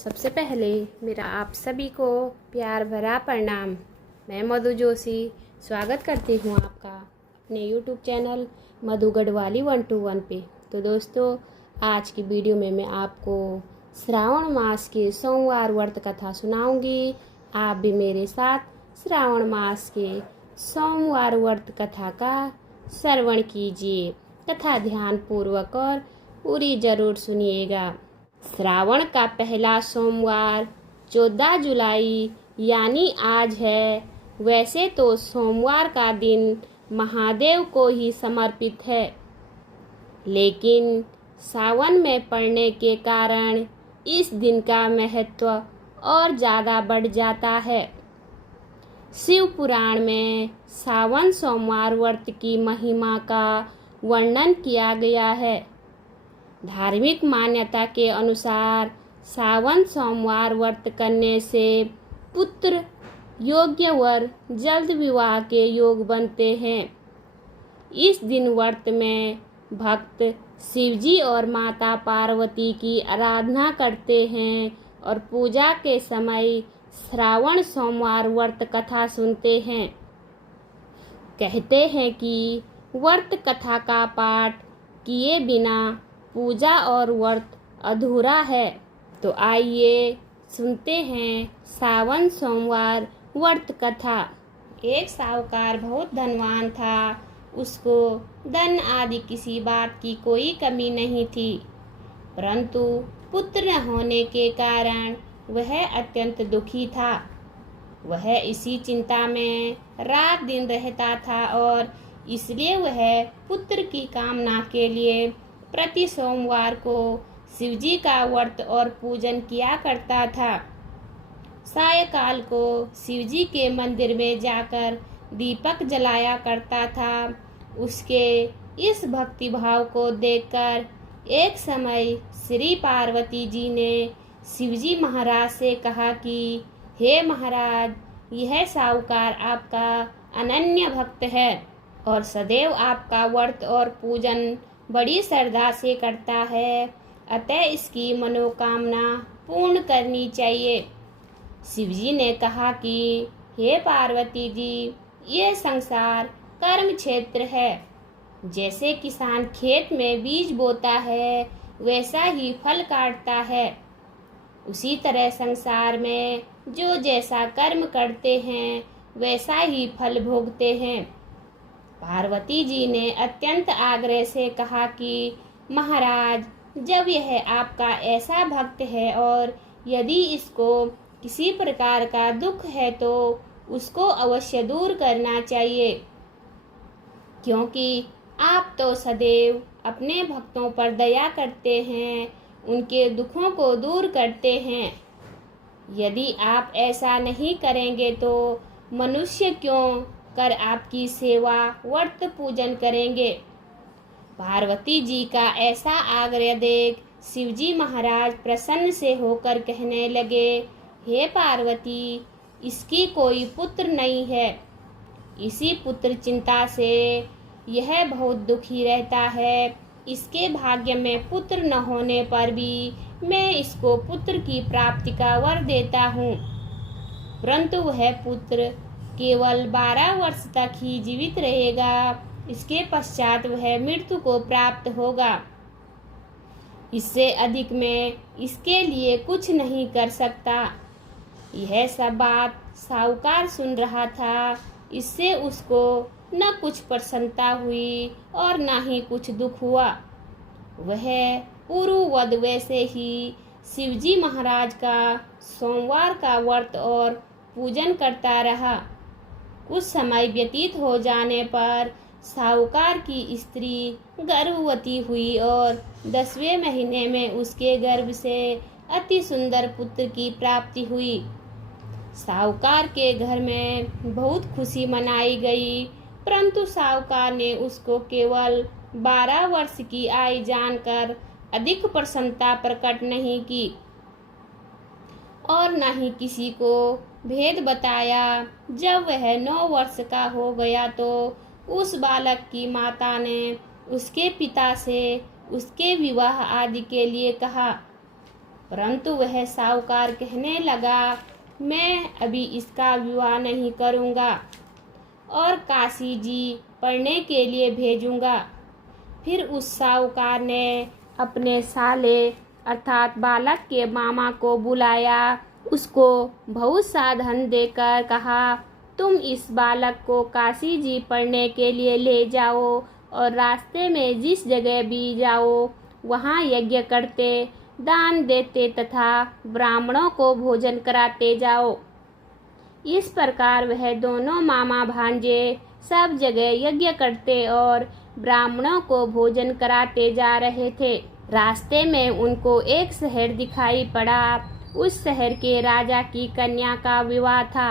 सबसे पहले मेरा आप सभी को प्यार भरा प्रणाम। मैं मधु जोशी स्वागत करती हूँ आपका अपने यूट्यूब चैनल मधु गढ़वाली 121 पे। तो दोस्तों, आज की वीडियो में मैं आपको श्रावण मास के सोमवार व्रत कथा सुनाऊंगी। आप भी मेरे साथ श्रावण मास के सोमवार व्रत कथा का श्रवण कीजिए। कथा ध्यान पूर्वक और पूरी जरूर सुनिएगा। श्रावण का पहला सोमवार 14 जुलाई यानी आज है। वैसे तो सोमवार का दिन महादेव को ही समर्पित है, लेकिन सावन में पड़ने के कारण इस दिन का महत्व और ज़्यादा बढ़ जाता है। शिव पुराण में सावन सोमवार व्रत की महिमा का वर्णन किया गया है। धार्मिक मान्यता के अनुसार सावन सोमवार व्रत करने से पुत्र योग्य वर जल्द विवाह के योग बनते हैं। इस दिन व्रत में भक्त शिवजी और माता पार्वती की आराधना करते हैं और पूजा के समय श्रावण सोमवार व्रत कथा सुनते हैं। कहते हैं कि व्रत कथा का पाठ किए बिना पूजा और व्रत अधूरा है। तो आइए सुनते हैं सावन सोमवार व्रत कथा। एक साहूकार बहुत धनवान था। उसको धन आदि किसी बात की कोई कमी नहीं थी, परंतु पुत्र न होने के कारण वह अत्यंत दुखी था। वह इसी चिंता में रात दिन रहता था और इसलिए वह पुत्र की कामना के लिए प्रति सोमवार को शिवजी का व्रत और पूजन किया करता था। सायंकाल को शिवजी के मंदिर में जाकर दीपक जलाया करता था। उसके इस भक्ति भाव को देखकर एक समय श्री पार्वती जी ने शिवजी महाराज से कहा कि हे महाराज, यह साहूकार आपका अनन्य भक्त है और सदैव आपका व्रत और पूजन बड़ी श्रद्धा से करता है, अतः इसकी मनोकामना पूर्ण करनी चाहिए। शिवजी ने कहा कि हे पार्वती जी, ये संसार कर्म क्षेत्र है। जैसे किसान खेत में बीज बोता है वैसा ही फल काटता है, उसी तरह संसार में जो जैसा कर्म करते हैं वैसा ही फल भोगते हैं। पार्वती जी ने अत्यंत आग्रह से कहा कि महाराज, जब यह आपका ऐसा भक्त है और यदि इसको किसी प्रकार का दुख है तो उसको अवश्य दूर करना चाहिए, क्योंकि आप तो सदैव अपने भक्तों पर दया करते हैं, उनके दुखों को दूर करते हैं। यदि आप ऐसा नहीं करेंगे तो मनुष्य क्यों कर आपकी सेवा व्रत पूजन करेंगे। पार्वती जी का ऐसा आग्रह देख शिवजी महाराज प्रसन्न से होकर कहने लगे, हे पार्वती, इसकी कोई पुत्र नहीं है। इसी पुत्र चिंता से यह बहुत दुखी रहता है। इसके भाग्य में पुत्र न होने पर भी मैं इसको पुत्र की प्राप्ति का वर देता हूँ, परंतु वह पुत्र केवल 12 वर्ष तक ही जीवित रहेगा। इसके पश्चात वह मृत्यु को प्राप्त होगा। इससे अधिक मैं इसके लिए कुछ नहीं कर सकता। यह सब बात साहूकार सुन रहा था। इससे उसको न कुछ प्रसन्नता हुई और न ही कुछ दुख हुआ। वह पूर्ववद वैसे ही शिवजी महाराज का सोमवार का व्रत और पूजन करता रहा। कुछ समय व्यतीत हो जाने पर साहूकार की स्त्री गर्भवती हुई और 10वें महीने में उसके गर्भ से अति सुंदर पुत्र की प्राप्ति हुई। साहूकार के घर में बहुत खुशी मनाई गई, परंतु साहूकार ने उसको केवल 12 वर्ष की आयु जानकर अधिक प्रसन्नता प्रकट नहीं की और न ही किसी को भेद बताया। जब वह 9 वर्ष का हो गया तो उस बालक की माता ने उसके पिता से उसके विवाह आदि के लिए कहा। परंतु वह साहूकार कहने लगा, मैं अभी इसका विवाह नहीं करूँगा और काशी जी पढ़ने के लिए भेजूँगा। फिर उस साहूकार ने अपने साले अर्थात बालक के मामा को बुलाया, उसको बहुत सा धन देकर कहा, तुम इस बालक को काशी जी पढ़ने के लिए ले जाओ और रास्ते में जिस जगह भी जाओ वहाँ यज्ञ करते, दान देते तथा ब्राह्मणों को भोजन कराते जाओ। इस प्रकार वह दोनों मामा भांजे सब जगह यज्ञ करते और ब्राह्मणों को भोजन कराते जा रहे थे। रास्ते में उनको एक शहर दिखाई पड़ा। उस शहर के राजा की कन्या का विवाह था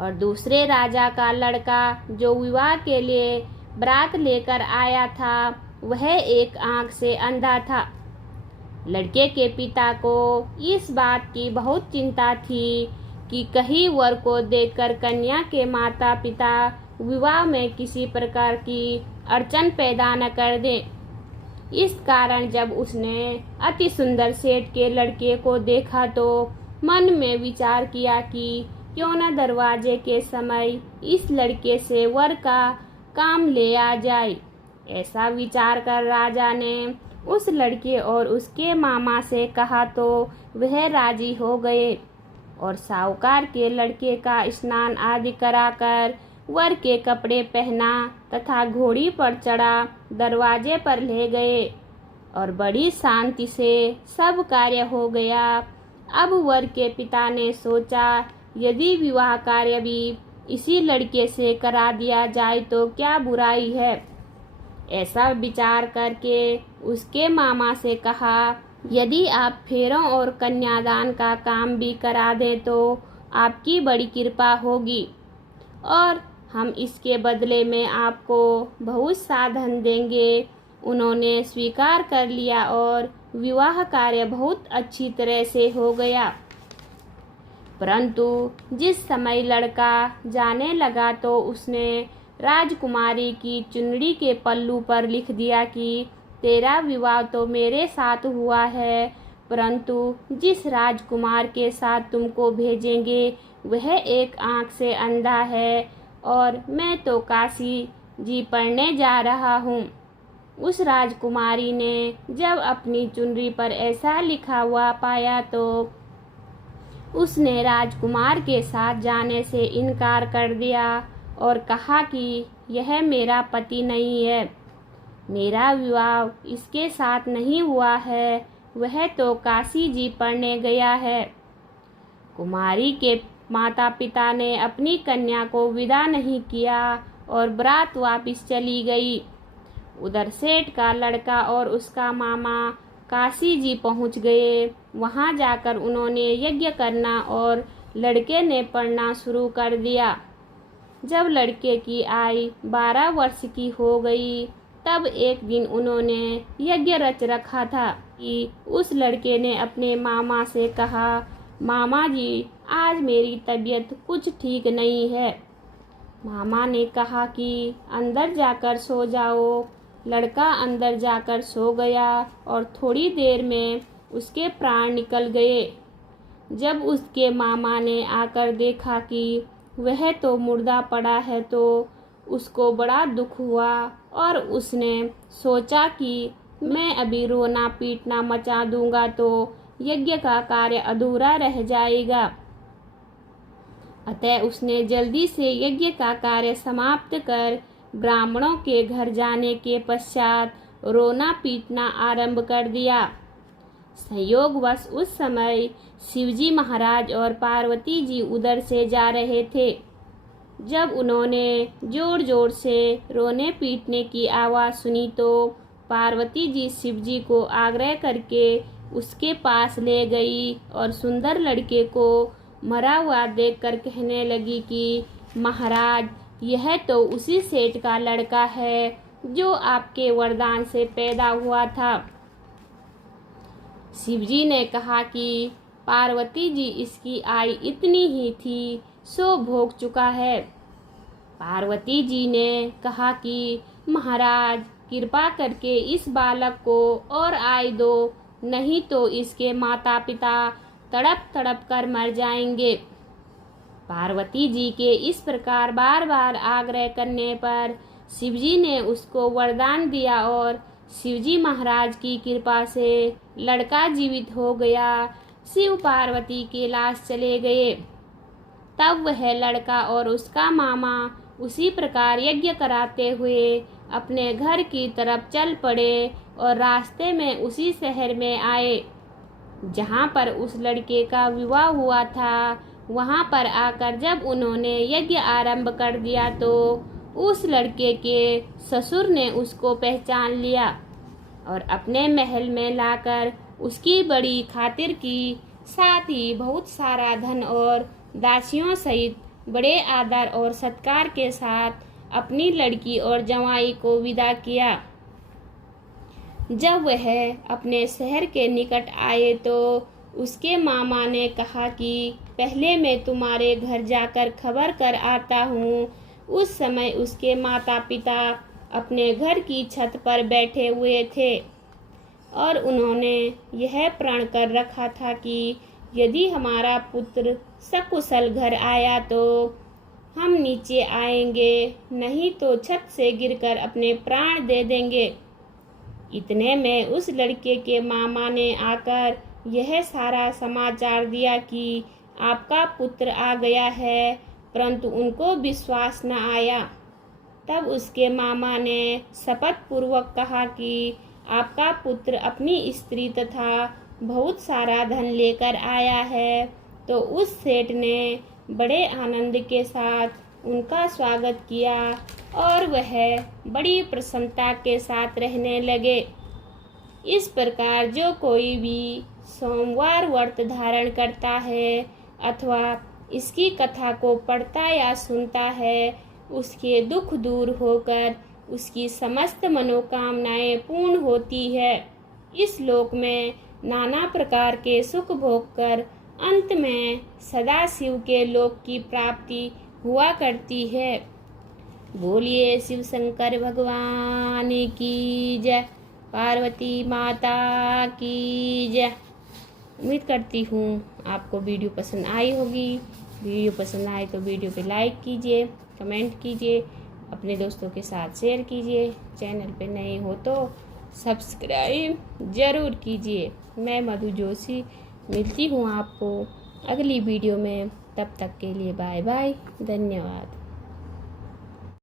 और दूसरे राजा का लड़का जो विवाह के लिए बारात लेकर आया था वह एक आंख से अंधा था। लड़के के पिता को इस बात की बहुत चिंता थी कि कहीं वर को देखकर कन्या के माता पिता विवाह में किसी प्रकार की अड़चन पैदा न कर दें। इस कारण जब उसने अति सुंदर सेठ के लड़के को देखा तो मन में विचार किया कि क्यों न दरवाजे के समय इस लड़के से वर का काम ले आ जाए। ऐसा विचार कर राजा ने उस लड़के और उसके मामा से कहा तो वह राजी हो गए और साहूकार के लड़के का स्नान आदि कराकर वर के कपड़े पहना तथा घोड़ी पर चढ़ा दरवाजे पर ले गए और बड़ी शांति से सब कार्य हो गया। अब वर के पिता ने सोचा, यदि विवाह कार्य भी इसी लड़के से करा दिया जाए तो क्या बुराई है। ऐसा विचार करके उसके मामा से कहा, यदि आप फेरों और कन्यादान का काम भी करा दें तो आपकी बड़ी कृपा होगी और हम इसके बदले में आपको बहुत सा धन देंगे। उन्होंने स्वीकार कर लिया और विवाह कार्य बहुत अच्छी तरह से हो गया। परंतु जिस समय लड़का जाने लगा तो उसने राजकुमारी की चुनरी के पल्लू पर लिख दिया कि तेरा विवाह तो मेरे साथ हुआ है, परंतु जिस राजकुमार के साथ तुमको भेजेंगे वह एक आंख से अंधा है और मैं तो काशी जी पढ़ने जा रहा हूँ। उस राजकुमारी ने जब अपनी चुनरी पर ऐसा लिखा हुआ पाया तो उसने राजकुमार के साथ जाने से इनकार कर दिया और कहा कि यह मेरा पति नहीं है, मेरा विवाह इसके साथ नहीं हुआ है, वह तो काशी जी पढ़ने गया है। कुमारी के माता पिता ने अपनी कन्या को विदा नहीं किया और बारात वापस चली गई। उधर सेठ का लड़का और उसका मामा काशी जी पहुंच गए। वहां जाकर उन्होंने यज्ञ करना और लड़के ने पढ़ना शुरू कर दिया। जब लड़के की आयु 12 वर्ष की हो गई तब एक दिन उन्होंने यज्ञ रच रखा था कि उस लड़के ने अपने मामा से कहा, मामा जी आज मेरी तबीयत कुछ ठीक नहीं है। मामा ने कहा कि अंदर जाकर सो जाओ। लड़का अंदर जाकर सो गया और थोड़ी देर में उसके प्राण निकल गए। जब उसके मामा ने आकर देखा कि वह तो मुर्दा पड़ा है तो उसको बड़ा दुख हुआ और उसने सोचा कि मैं अभी रोना पीटना मचा दूंगा तो यज्ञ का कार्य अधूरा रह जाएगा। अतः उसने जल्दी से यज्ञ का कार्य समाप्त कर ब्राह्मणों के घर जाने के पश्चात रोना पीटना आरंभ कर दिया। संयोगवश उस समय शिवजी महाराज और पार्वती जी उधर से जा रहे थे। जब उन्होंने जोर जोर से रोने पीटने की आवाज़ सुनी तो पार्वती जी शिवजी को आग्रह करके उसके पास ले गई और सुंदर लड़के को मरा हुआ देखकर कहने लगी कि महाराज, यह तो उसी सेठ का लड़का है जो आपके वरदान से पैदा हुआ था। शिवजी ने कहा कि पार्वती जी इसकी आयु इतनी ही थी सो भोग चुका है। पार्वती जी ने कहा कि महाराज कृपा करके इस बालक को और आयु दो नहीं तो इसके माता पिता तड़प तड़प कर मर जाएंगे। पार्वती जी के इस प्रकार बार बार आग्रह करने पर शिवजी ने उसको वरदान दिया और शिवजी महाराज की कृपा से लड़का जीवित हो गया। शिव पार्वती के लाश चले गए। तब वह लड़का और उसका मामा उसी प्रकार यज्ञ कराते हुए अपने घर की तरफ चल पड़े और रास्ते में उसी शहर में आए जहाँ पर उस लड़के का विवाह हुआ था। वहाँ पर आकर जब उन्होंने यज्ञ आरंभ कर दिया तो उस लड़के के ससुर ने उसको पहचान लिया और अपने महल में लाकर उसकी बड़ी खातिर की, साथ ही बहुत सारा धन और दासियों सहित बड़े आदर और सत्कार के साथ अपनी लड़की और जवाई को विदा किया। जब वह अपने शहर के निकट आए तो उसके मामा ने कहा कि पहले मैं तुम्हारे घर जाकर खबर कर आता हूँ। उस समय उसके माता पिता अपने घर की छत पर बैठे हुए थे और उन्होंने यह प्रण कर रखा था कि यदि हमारा पुत्र सकुशल घर आया तो हम नीचे आएंगे, नहीं तो छत से गिरकर अपने प्राण दे देंगे। इतने में उस लड़के के मामा ने आकर यह सारा समाचार दिया कि आपका पुत्र आ गया है, परंतु उनको विश्वास न आया। तब उसके मामा ने शपथ पूर्वक कहा कि आपका पुत्र अपनी स्त्री तथा बहुत सारा धन लेकर आया है। तो उस सेठ ने बड़े आनंद के साथ उनका स्वागत किया और वह बड़ी प्रसन्नता के साथ रहने लगे। इस प्रकार जो कोई भी सोमवार व्रत धारण करता है अथवा इसकी कथा को पढ़ता या सुनता है, उसके दुख दूर होकर उसकी समस्त मनोकामनाएं पूर्ण होती है। इस लोक में नाना प्रकार के सुख भोग कर अंत में सदा शिव के लोक की प्राप्ति हुआ करती है। बोलिए शिव शंकर भगवान की जय, पार्वती माता की जय। उम्मीद करती हूँ आपको वीडियो पसंद आई होगी। वीडियो पसंद आए तो वीडियो पे लाइक कीजिए, कमेंट कीजिए, अपने दोस्तों के साथ शेयर कीजिए। चैनल पे नए हो तो सब्सक्राइब ज़रूर कीजिए। मैं मधु जोशी मिलती हूँ आपको अगली वीडियो में। तब तक के लिए बाय बाय, धन्यवाद।